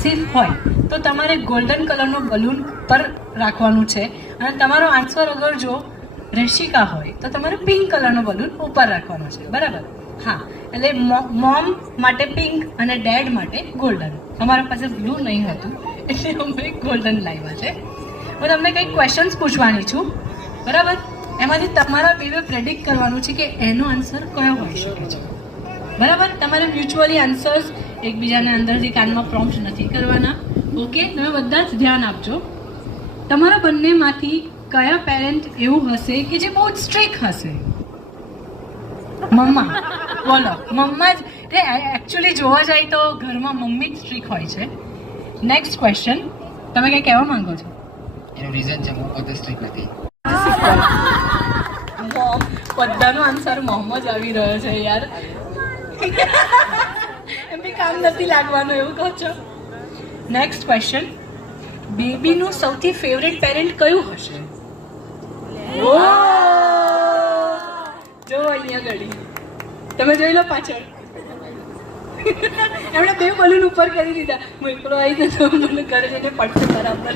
આસિફ હોય તો તમારે ગોલ્ડન કલરનો બલૂન પર રાખવાનું છે, અને તમારો આન્સર અગર જો રશિકા હોય તો તમારે પિંક કલરનો બલૂન ઉપર રાખવાનો છે, બરાબર? હા, એટલે મોમ માટે પિંક અને ડેડ માટે ગોલ્ડન. અમારા પાસે બ્લુ નહીં હતું એટલે અમે ગોલ્ડન લાવ્યા છે. હું તમને કંઈક ક્વેશ્ચન્સ પૂછવાની છું, બરાબર? એમાંથી તમારા બેવે પ્રેડિક્ટ કરવાનું છે કે એનો આન્સર કયો હોઈ શકે છે, બરાબર? તમારે મ્યુચ્યુઅલી આન્સર્સ એકબીજાને અંદરથી કાનમાં પ્રોમ્પ્ટ નથી કરવાના. ઓકે, તમે બધા જ ધ્યાન આપજો. તમારા બંનેમાંથી કયા પેરેન્ટ એવું હશે કે જે બહુ જ સ્ટ્રિક્ટ હશે? મમ્મા. બોલો, મમ્મા જ. એકચ્યુઅલી જોવા જાય તો ઘરમાં મમ્મી જ સ્ટ્રિક્ટ હોય છે. નેક્સ્ટ ક્વેશ્ચન, તમે કંઈ કહેવા માંગો છો? એનું રીઝન છે હું પોતે સ્ટ્રિક્ટ નથી. મોમ. બધાનો આન્સર મોમ જ આવી રહ્યો છે યાર. એમની કામ નથી લાગવાનું એવું કહો છો. નેક્સ્ટ ક્વેશ્ચન, બેબીનું સૌથી ફેવરેટ પેરેન્ટ કયું હશે? જો અહીંયા ઘડી તમે જોઈ લો પાછળ. એમણે બે બલૂન ઉપર કરી દીધા. હું એકલો આવી ગયો મને ઘરે જઈને પડશે બરાબર.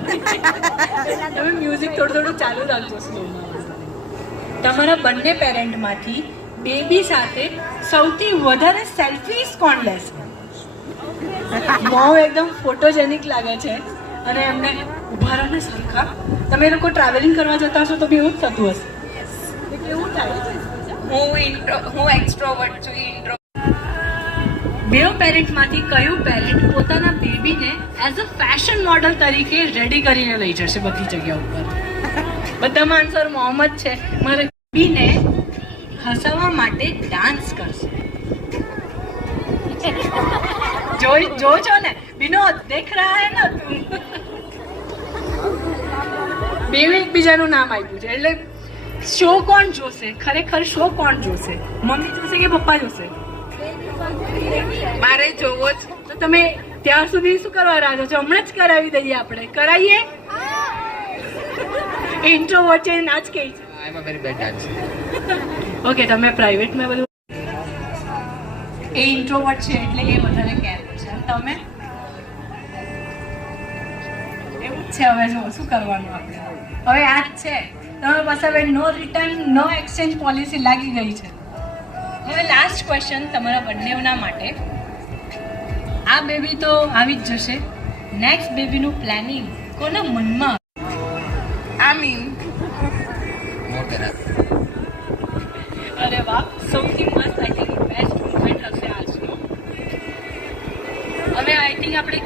તમે મ્યુઝિક થોડું ચાલુ રાખજો સ્લોમાં. તમારા બંને પેરેન્ટમાંથી બેબી સાથે સૌથી વધારે સેલ્ફીસ કોણ લેશે? બહુ એકદમ ફોટોજેનિક લાગે છે અને એમને ઉભા રહો ને સરખા. તમે લોકો ટ્રાવેલિંગ કરવા જતા હશો તો બી એવું જ થતું હશે. એવું થાય છે. હું એક્સ્ટ્રોવર્ટ છું, ઇન્ટ્રો. બેવ પેરેન્ટમાંથી કયું પેરેન્ટ પોતાના બેબીને એઝ અ ફેશન મોડલ તરીકે રેડી કરીને લઈ જશે બધી જગ્યા ઉપર? બધામાં આન્સર મોહમ્મદ છે. મારે બેબીને હસાવવા માટે ડાન્સ કરશે. જો છો ને વિનોદ, દેખ રહા હે ના તું? બેવે એકબીજાનું નામ આપ્યું છે એટલે શો કોણ જોશે? ખરેખર શો કોણ જોશે? મમ્મી જોશે કે પપ્પા જોશે? મારે જોવો જ. તો તમે ત્યાં સુધી શું કરવા રાહ છો? હમણાં જ કરાવી દઈએ આપણે. કરાવીએ? ઇન્ટ્રોવર્ટ છે ના જ કહે છે. I am a very bad dancer. Okay, તમે પ્રાઇવેટમાં બધું. એ ઇન્ટ્રોવર્ટ છે એટલે એ વધારે કેર છે. તમે એવું જ છે. હવે જો શું કરવાનું આપણે? હવે આ જ છે. તમારી પાસે હવે નો રિટર્ન નો એક્સચેન્જ પોલિસી લાગી ગઈ છે. હવે લાસ્ટ ક્વેશ્ચન તમારા બંનેના માટે. આ બેબી તો આવી જ જશે. નેક્સ્ટ બેબીનું પ્લાનિંગ કોના મનમાં? I mean, મોર દેન અરે વાહ, સૌથી મસ્ત આઈ થિંક બેસ્ટ મોમેન્ટ હશે આજનો. હવે આઈ થિંક આપણે